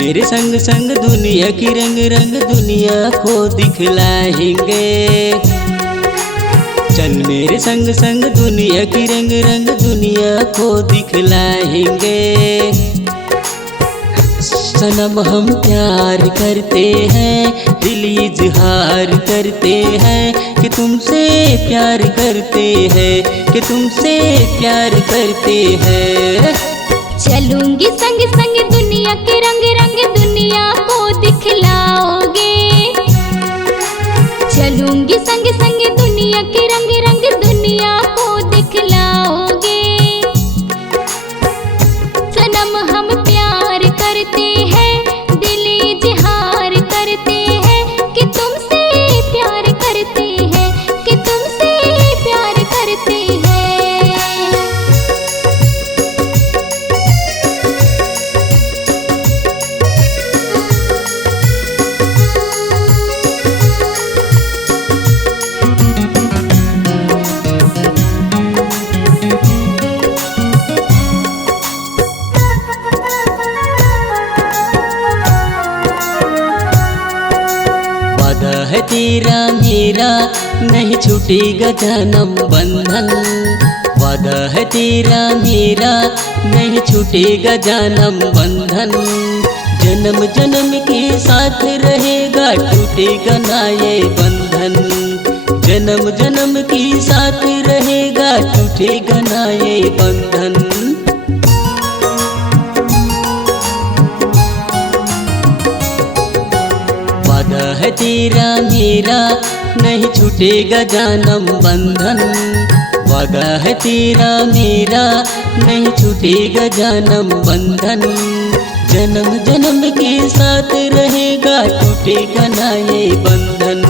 मेरे संग संग दुनिया की रंग रंग दुनिया को दिखलाएंगे। चल मेरे संग संग दुनिया की रंग रंग दुनिया को दिखलाएंगे। सनम हम प्यार करते हैं, दिल इजहार करते हैं कि तुमसे प्यार करते हैं, कि तुमसे प्यार करते हैं। चलूंगी संग संग दुनिया के रंग रंग दुनिया को दिखलाओगे। चलूंगी संग संग दुनिया के रंग रंग दुनिया को दिखलाओगे। सनम हम प्यार करते हैं, दिल इजहार करते हैं कि तुमसे प्यार करते हैं, कि तुमसे प्यार करते हैं। वादा है तेरा मेरा नहीं छूटेगा जन्म बंधन। वादा है तेरा मेरा नहीं छूटेगा जन्म बंधन। जन्म जन्म के साथ रहेगा टूटेगा ना ये बंधन। जन्म जन्म के साथ रहेगा टूटेगा ना ये बंधन। वादा है तेरा मेरा नहीं छूटेगा जन्म बंधन। वादा है तेरा मेरा नहीं छूटेगा जन्म बंधन। जन्म जन्म के साथ रहेगा टूटेगा ना ये बंधन।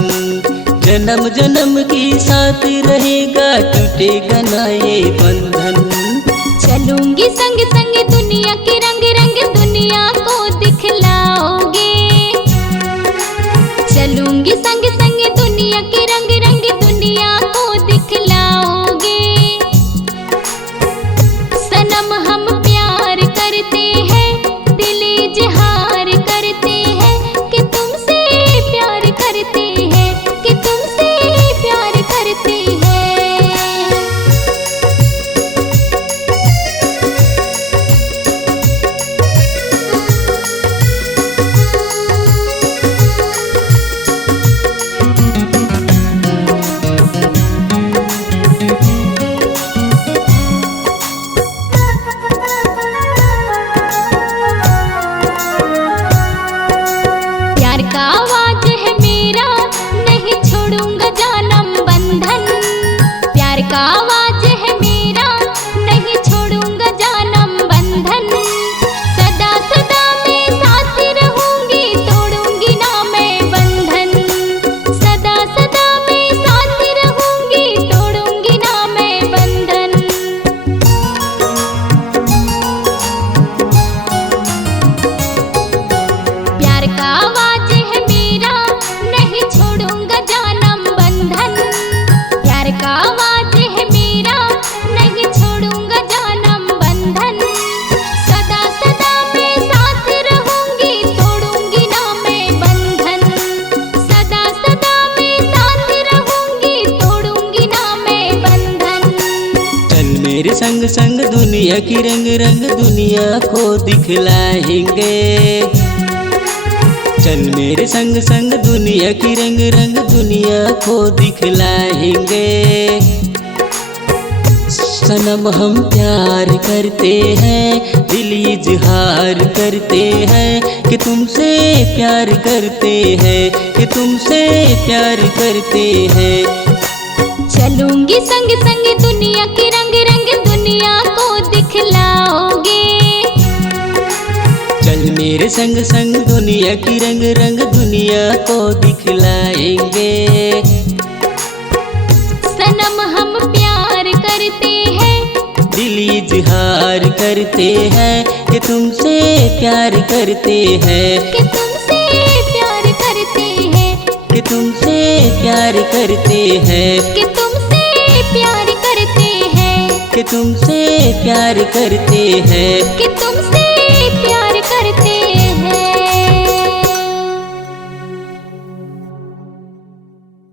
जन्म जन्म के साथ रहेगा टूटेगा ना ये बंधन। चलूंगी संग संग दुनिया के रंग रंग दुनिया को दिखलाओगे। चलूंगी संग संग दुनिया के रंग रंग दुनिया को दिखलाओगे। सनम हम प्यार करते हैं, दिल इजहार करते हैं कि तुमसे प्यार करते हैं, कि तुमसे प्यार करते हैं। प्यार का आवाज है मेरा नहीं छोड़ूंगा जन्म बंधन। प्यार का आवाज है मेरा नहीं छोड़ूंगा जन्म बंधन। सदा सदा मैं साथ रहूंगी तोड़ूंगी ना मैं बंधन। सदा सदा मैं साथ रहूंगी तोड़ूंगी ना मैं बंधन। प्यार का आवाज है मेरा नहीं छोड़ूंगा जन्म बंधन। प्यार का आवाज है मेरा नहीं छोड़ूंगा जन्म बंधन। सदा सदा मैं साथ रहूंगी तोड़ूंगी ना मैं बंधन। सदा सदा मैं साथ रहूंगी तोड़ूंगी ना मैं बंधन। चल मेरे संग संग दुनिया की रंग रंग दुनिया को दिखलाएंगे। चल मेरे संग संग दुनिया की रंग रंग दुनिया को दिखलाएंगे। सनम हम प्यार करते हैं, दिल इजहार करते हैं कि तुमसे प्यार करते हैं, कि तुमसे प्यार करते हैं। चलूंगी संग संग दुनिया के रंग रंग दुनिया को दिखलाओगे। चल मेरे संग संग दुनिया की रंग रंग दुनिया को दिखलाएंगे। सनम हम प्यार करते हैं, दिल इजहार करते हैं कि तुमसे प्यार करते हैं, कि तुमसे प्यार करते हैं, कि तुमसे प्यार करते हैं, कि तुमसे प्यार करते हैं, कि तुमसे प्यार करते हैं। कि तुम